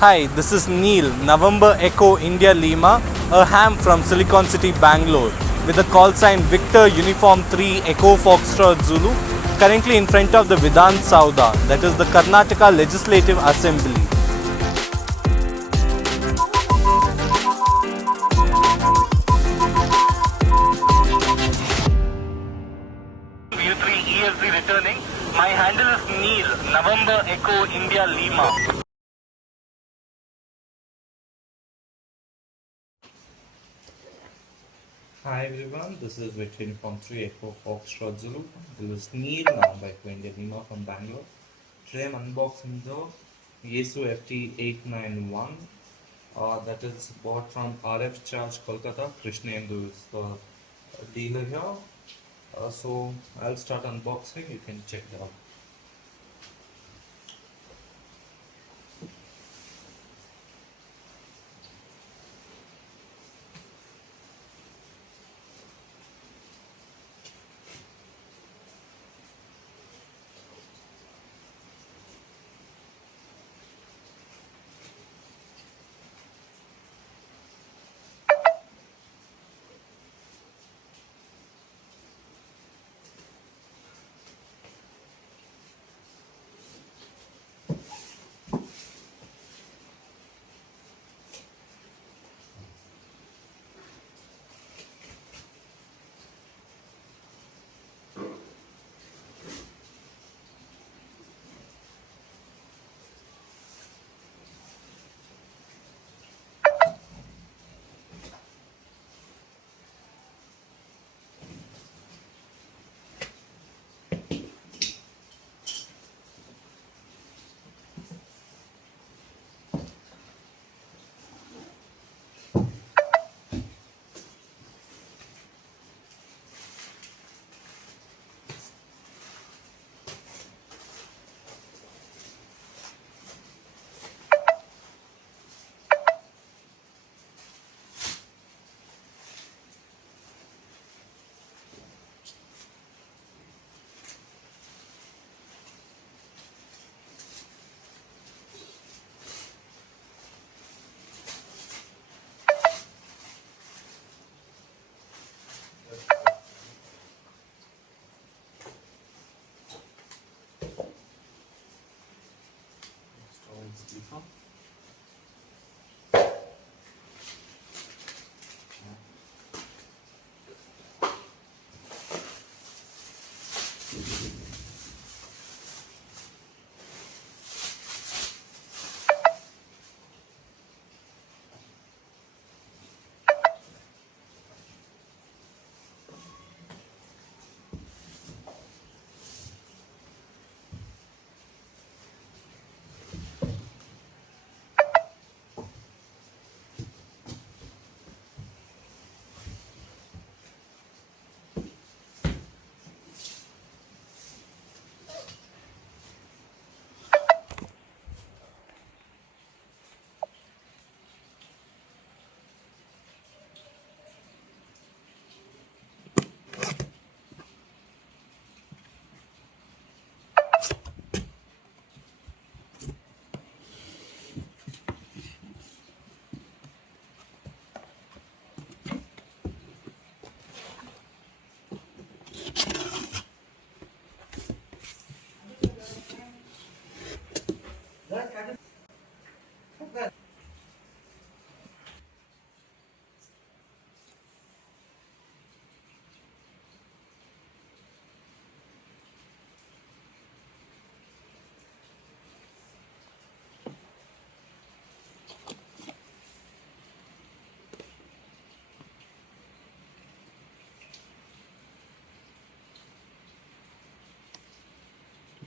Hi, this is Neil, November Echo India Lima, a ham from Silicon City, Bangalore, with the call sign Victor Uniform 3 Echo Foxtrot Zulu, currently in front of the Vidhan Sauda, that is the Karnataka Legislative Assembly. VU3EFZ returning. My handle is Neil, November Echo India Lima. Hi everyone, this is Victor Uniform 3 Echo Foxtrot Zulu. This is Neil now by India Lima from Bangalore. Today I'm unboxing the Yaesu FT891 that is bought from RF Charge Kolkata. Krishnendu is the dealer here. So I'll start unboxing, you can check it out.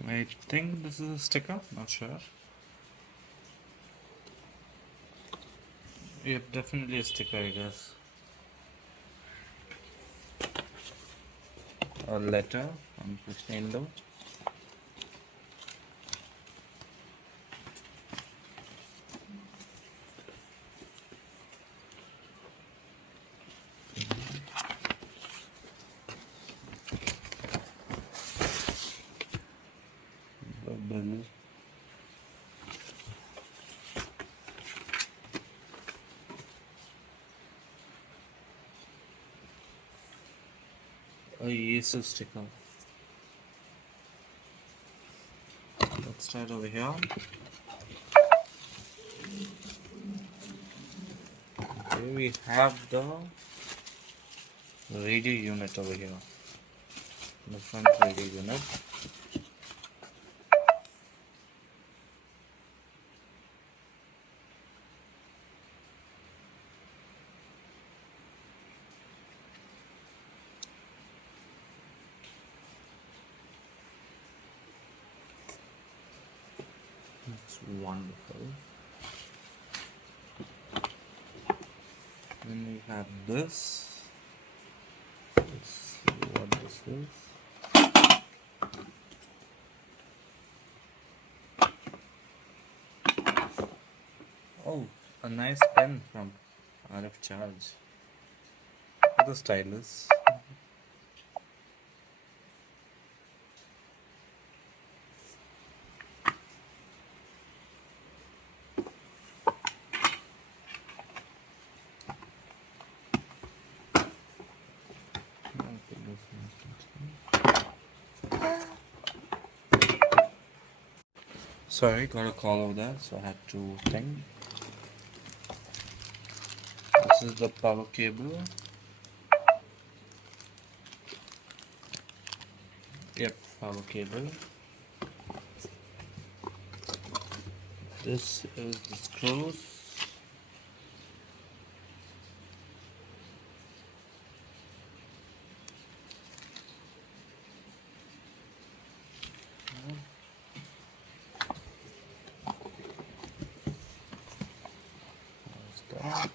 I think this is a sticker, not sure. Yep, definitely a sticker, I guess. A letter from Krishnendu. The bill. a Yaesu sticker. Let's start over here. Here we have the radio unit over here. The front radio unit. That's wonderful. Then we have this. Let's see what this is. Oh, a nice pen from RF Charge. For the stylus. Sorry, got a call over there, so I had to think. This is the power cable. Yep, power cable. This is the screws. There's that.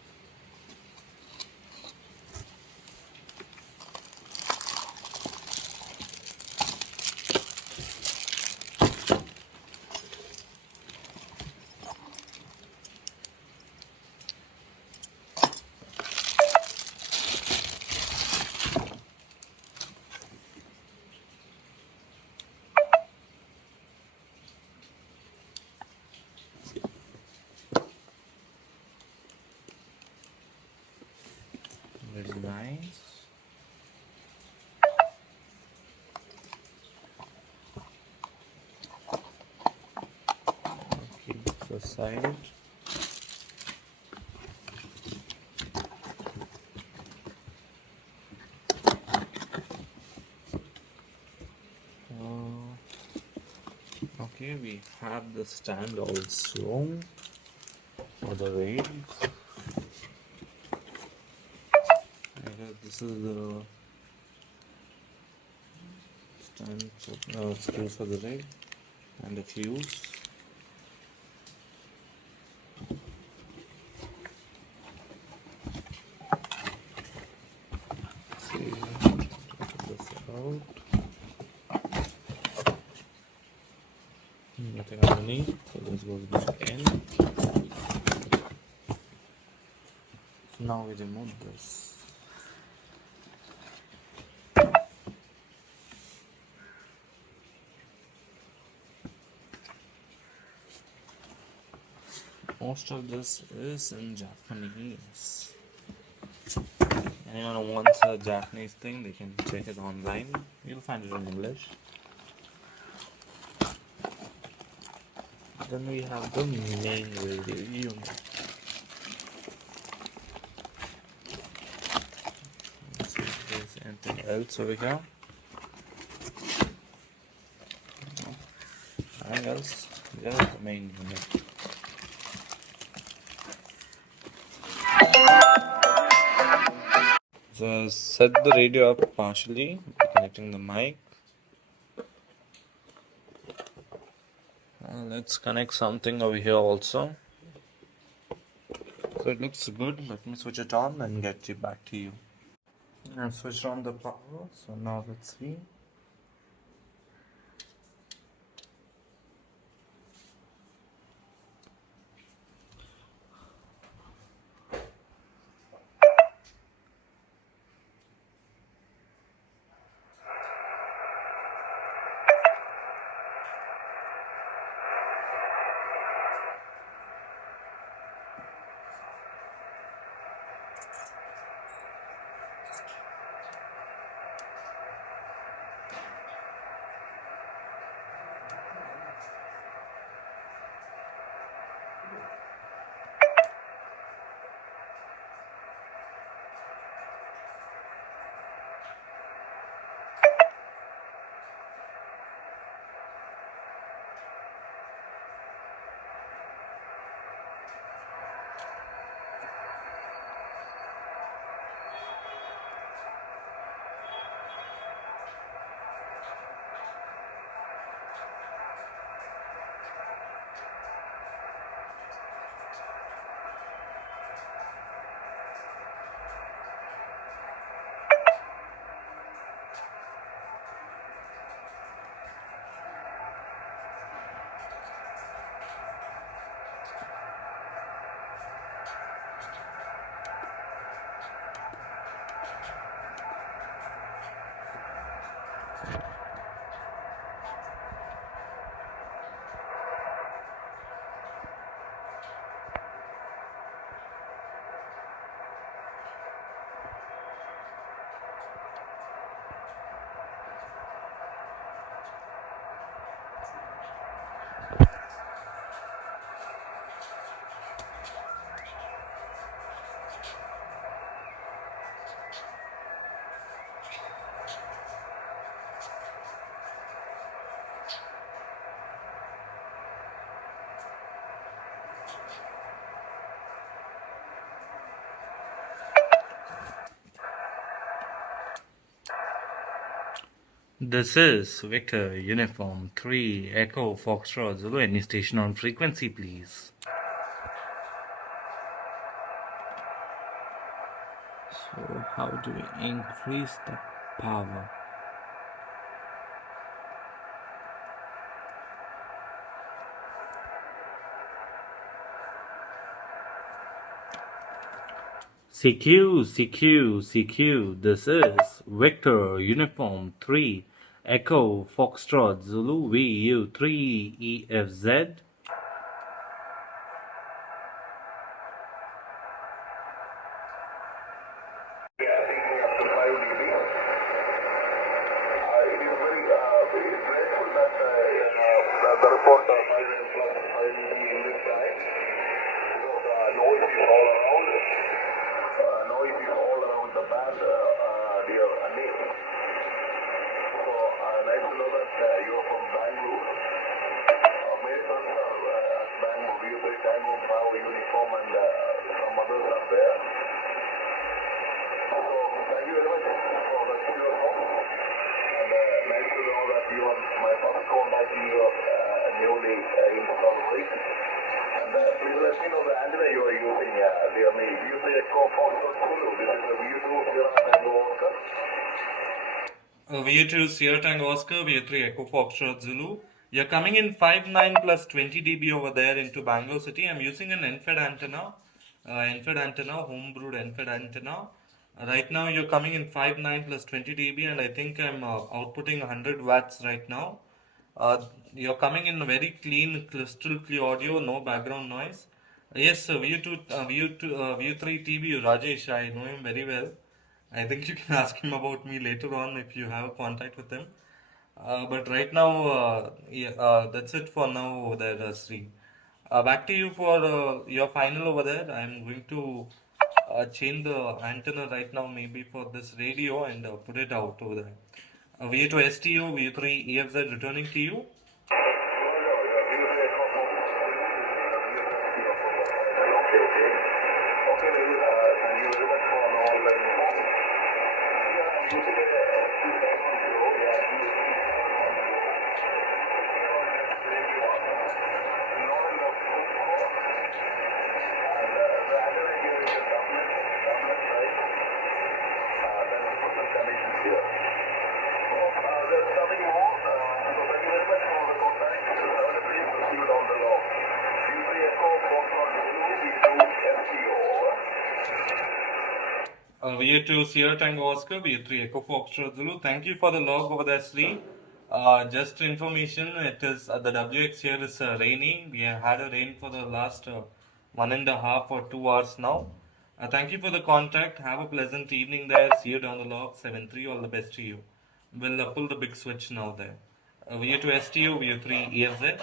Very nice. Keep this aside. Okay, we have the stand also for the rails. I guess this is the stand screw for the rail and the fuse. Let's see, take this out. Nothing underneath, so this goes back in. So now we remove this. Most of this is in Japanese. Anyone who wants a Japanese thing, they can check it online. You'll find it in English. Then we have the main radio unit. Let's see if there's anything else over here. Nothing else. Just the main unit. So set the radio up partially by connecting the mic. Let's connect something over here also. So it looks good. Let me switch it on and get it back to you. I've switched on the power. So now let's see. This is Victor Uniform 3 Echo Foxtrot Zulu. Any station on frequency, please. So, how do we increase the power? CQ, CQ, CQ. This is Victor Uniform 3 Echo Foxtrot Zulu VU3EFZ. The report noise is all around the band, dear Anil. So nice to know that you are from Bangalore. Many friends are at Bangalore. We usually Tango Bravo uniform and some others are there. So thank you very much for the uniform. And nice to know that you are my first contact in your newly installed vehicle. And please let me know the antenna you are using, dear me. VU3EFZ Zulu. This is the VU2 Tango Oscar. VU2 Sierra Tango Oscar, VU3 Echo Foxtrot Zulu. You're coming in 5.9 plus 20 dB over there into Bangalore City. I'm using an NFED antenna, homebrewed NFED antenna. Right now you're coming in 5.9 plus 20 dB and I think I'm outputting 100 watts right now. You're coming in very clean, crystal clear audio, no background noise. Yes, VU3 TB Rajesh, I know him very well. I think you can ask him about me later on if you have a contact with him. But right now, that's it for now over there, Sri. Back to you for your final over there. I'm going to change the antenna right now, maybe for this radio, and put it out over there. VU2 STU, VU3EFZ returning to you. VU2 Sierra Tango Oscar, VU3 Echo Foxtrot Zulu. Thank you for the log over there, Sri. Just information, it is the WX here is rainy. We have had a rain for the last 1.5 or 2 hours now. Thank you for the contact. Have a pleasant evening there. See you down the log. 7-3. All the best to you. We'll pull the big switch now there. VU2 STU, VU3EFZ.